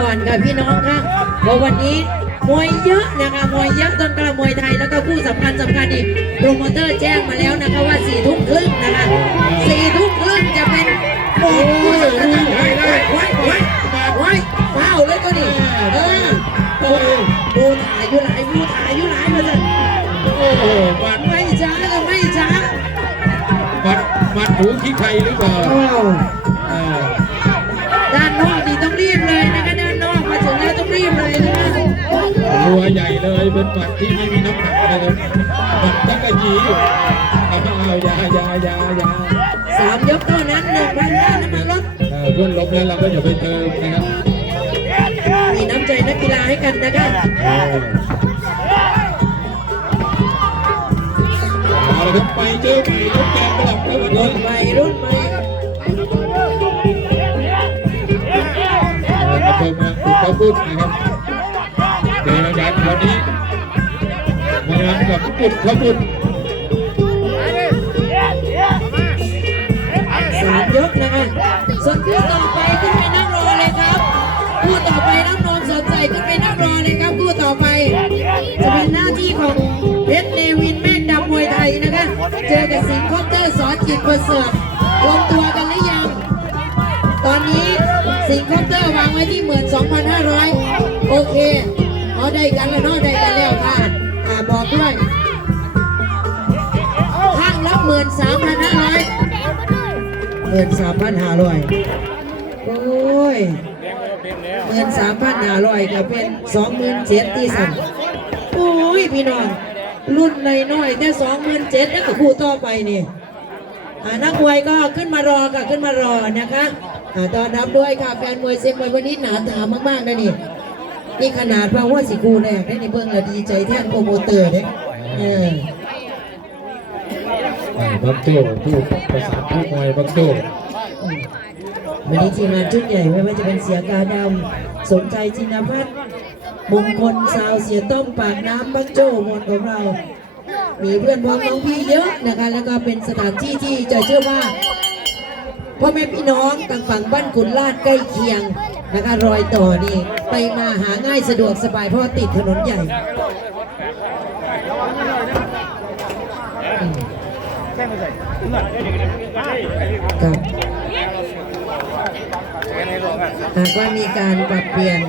ก่อนค่ะพี่น้องค่ะเพราะวันนี้มวยเยอะนะคะมวยเยอะต้นกล้ามวยไทยแล้วก็คู่สำคัญสำคัญอีกโปรโมเตอร์แจ้งมาแล้วนะคะว่าสี่ทุ่มครึ่งนะคะสี่ทุ่มครึ่งจะเป็นโอ้ยไว้ไว้ไว้ไว้ไว้เฝ้าเลยก็นี่เออโอ้ดูถ่ายอยู่หลายดูถ่ายอยู่หลายมาจ้ะโอ้โหมัดไม่ช้าก็ไม่ช้ามัดมัดหูขี้ใครหรือเปล่า เลยเป็นมัดที่ไม่มีน้ำหนักนะครับมัดทั้งกระยีอ้าวอยาอยาอยาอยาสามยกเท่านั้นหนึ่งพันห้าน้ำมันรถเออเพื่อนลบแล้วเราก็อย่าไปเติมนะครับมีน้ำใจนักกีฬาให้กันนะคะเออเอาละครับไปเจอใหม่ลูกแกนกลับแล้ววันรุ่นใหม่รุ่นใหม่อำเภอเมืองอุตรพุทธนะครับเจอกันวันนี้ งานกับอุตรพุทธสามยกนะคะส่วนคู่ต่อไปขึ้นไปนั่งรอเลยครับคู่ต่อไปน้องนนสนใจขึ้นไปนั่งรอเลยครับคู่ต่อไป จะเป็นหน้าที่ของเพชรเนวินแม่ดำมวยไทยนะคะเจอกับสิงห์คอปเตอร์สอนจิตประเสริฐลงตัวกันหรือยัง ตอนนี้สิงห์คอปเตอร์วางไว้ที่หมื่นสองพันห้าร้อยโอเคเอาได้กันแล้วเนาะได้กันแล้วค่ะ บอกด้วยข้างละหมื่นสามพันห้าร้อยหมื่นสามพันห้าร้อยโอ้ยหมื่นสามพันห้าร้อยก็เป็นสองหมื่นเจ็ดที่สั่งโอ้ยพี่น้องรุ่นในน้อยๆแค่สองหมื่นเจ็ดแล้วก็คู่ต่อไปนี่นักมวยก็ขึ้นมารอค่ะขึ้นมารอนะคะอ่าต้อนรับด้วยค่ะแฟนมวยเซ็มมวยวันนี้หนาตามากๆนะนี่ นี่ขนาดพระว่าสิกูแรกได้ในเบื้องละดีใจแทนโปรโมเตอร์เนี่ยเอออ่าบักโจ้ผู้ประสานผู้มวยบักโจ้วันนี้ทีมงานชุดใหญ่ไม่ว่าจะเป็นเสียกาดำสมใจจินพัฒน์มงคลสาวเสียต้มปากน้ำบักโจ้มนของเรา มีเพื่อนพ้องน้องพี่เยอะนะคะ แล้วก็เป็นสถานที่ที่จะเชื่อว่าพ่อแม่พี่น้องต่างฝั่งบ้านขุนลาดใกล้เคียง นะคะรอยต่อนี่ ไปมาหาง่ายสะดวกสบายเพราะว่าติดถนนใหญ่อืมครับหากว่ามีการปรับเปลี่ยน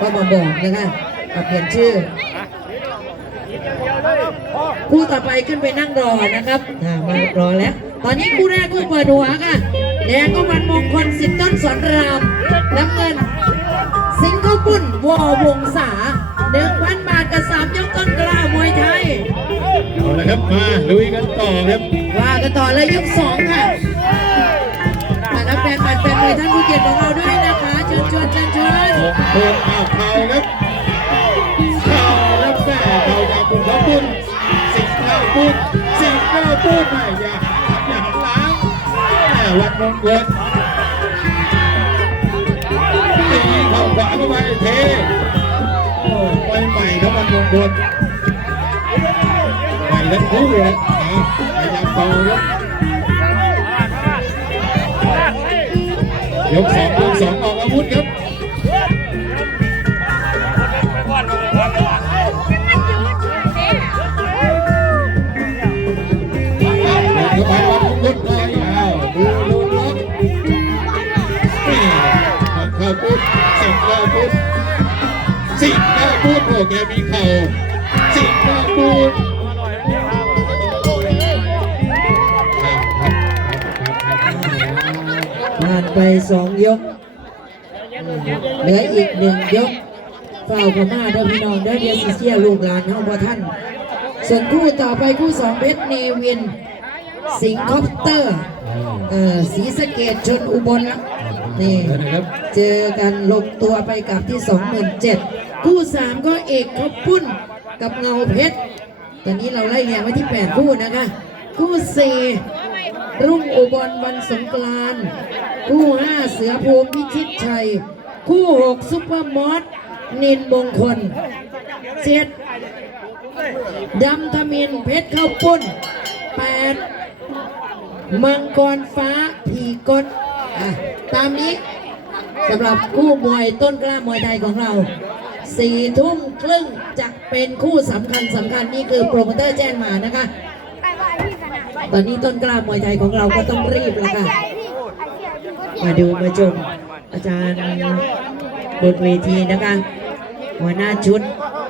ก็มาบอกนะคะปรับเปลี่ยนชื่อผู้ต่อไปขึ้นไปนั่งรอนะครับอ่ามารอแล้ว ตอนนี้คู่แรกคู่เปิดหัวค่ะ แดงก็วันมงคลสิทธิ์ต้นสอนรามน้ำเงิน สิงห์ข้าวปุ้นวอวงศาหนึ่งพันบาทกับสามยกต้นกล้ามวยไทยเอาละครับมาลุยกันต่อครับว่ากันต่อเลยยกสองค่ะมารับแฟนบัตรแฟนมวยท่านผู้เกียรติของเราด้วยนะคะเชิญชวนเชิญชวนหกคนอ้าวเข่าครับเข่าแล้วแม่เข่าจากปุ่นเขาปุ่นสิบเก้าปุ่นสิบเก้าปุ่นไม่ วัดมงคลตีเข่าขวาเข้าไปเทโอ้ไปใหม่ครับวัดมงคลใหม่ทั้งคู่เลยนะพยายามต่อครับยกสองยกสองออกอาวุธครับ แกมีเข่าสิบเก้าบอ่าครับครับครับครับผ่านไปสองยก เหลืออีกหนึ่งยกเฝ้าพม่าเด้อพี่น้องเด้อเดียสิเสียลูกหลานเฮาบ่ท่าน ส่วนคู่ต่อไปคู่สองเพชรเนวิน สิงคอปเตอร์เอ่อศรีสะเกดชนอุบลนี่เจอกันลงตัวไปกับที่27,000 คู่3ก็เอกขบปุ้นกับเงาเพชร ตอนนี้เราไล่เรียงไว้ที่8คู่นะคะ คู่4รุ่งอุบลวันสงกรานคู่5เสือภูมิพิชิตชัย คู่6ซุปเปอร์มอสนินมงคล7ดดำทมินเพชรเข้าปุ้น8มังกรฟ้าผีกดตามนี้สำหรับคู่มวยต้นกล้ามวยไทยของเรา สี่ทุ่มครึ่งจะเป็นคู่สำคัญสำคัญนี่คือโปรโมเตอร์แจ้งมานะคะ ตอนนี้ต้นกล้ามวยไทยของเราก็ต้องรีบแล้วค่ะ มาดูมาชมอาจารย์บนเวทีนะคะ หัวหน้าชุด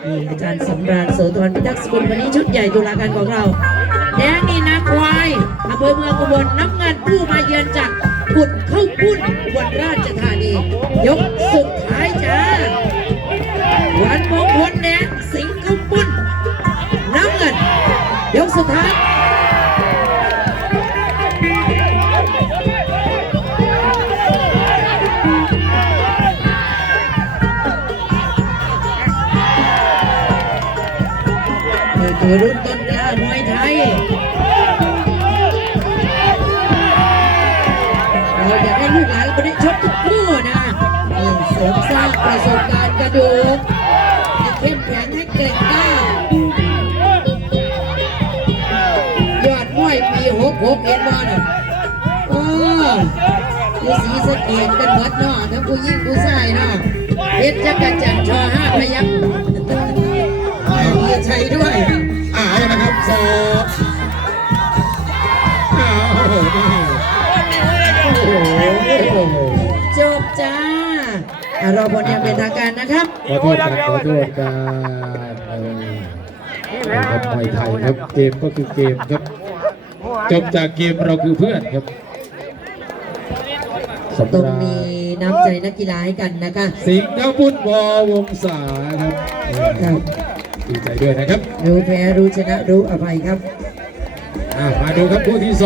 นี่อาจารย์สำราญโสธรพิทักษ์สกุลวันนี้ชุดใหญ่ตุลาการของเราแดงนี่นาควายอำเภอเมืองอุบลน้ำเงินผู้มาเยือนจากกุดเข้าปุ้นอุบลราชธานี ยกสุดท้าย สุดท้ายคือรุ่นต้นกล้ามวยไทยเราอยากให้ลูกหลานคนนี้ชกทุกคู่นะเสริมสร้างประสบการณ์กระดูกให้เข้มแข็งให้เก่งกล้ ยสีสะเกตกันหมดเนาะทั้งผู้หญิงผู้ชายเนาะเพชรจักรจันทร์ชอห้าพยักษ์มีชัยด้วยเอาละครับสองเอานี่โอ้โหจบจ้าอะรอผลอย่างเป็นทางการนะครับขอโทษกันขอโทษกันเออครับมวยไทยครับเกมก็คือเกมครับจบจากเกมเราคือเพื่อนครับ สำต้องราญมีน้ำใจนักกีฬาให้กันนะคะสิงห์ดาวพุทธวอวงศาครับเออครับดีใจด้วยนะครับรู้แพ้รู้ชนะรู้อภัยครับ อะมาดูครับคู่ที่สอง